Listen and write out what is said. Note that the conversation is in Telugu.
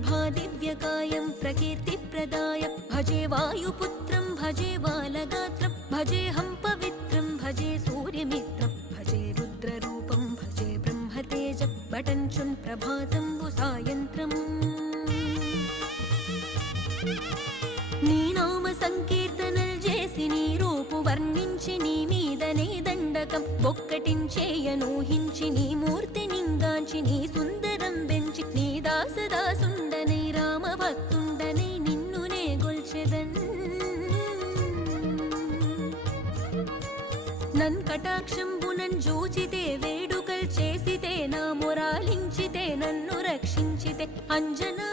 ప్రభాదివ్యకాయం ప్రకీర్తిప్రదాయ భజే వాయుపుత్రం భజే బాలగాత్రం భజేహం పవిత్రం భజే సూర్యమిత్రం భజే రుద్రరూపం భజే బ్రహ్మతేజం బటంచున్ ప్రభాతంబు సాయంత్రం నీ నామ సంకీర్తనల్ చేసి నీ రూపు వర్ణించి నీ మీదనే దండకం ఒక్కటించేయనూహించి నీ మూర్తి నింగాంచి నీ సుందరం బెంచి నీ దాసదాసుండనై రామ భక్తుండనై నిన్నునే గొల్చెదన్ నన్ కటాక్షంబునన్ జూచితే వేడుకల్ చేసితే నా మొరాలించితే నన్ను రక్షించితే అంజనా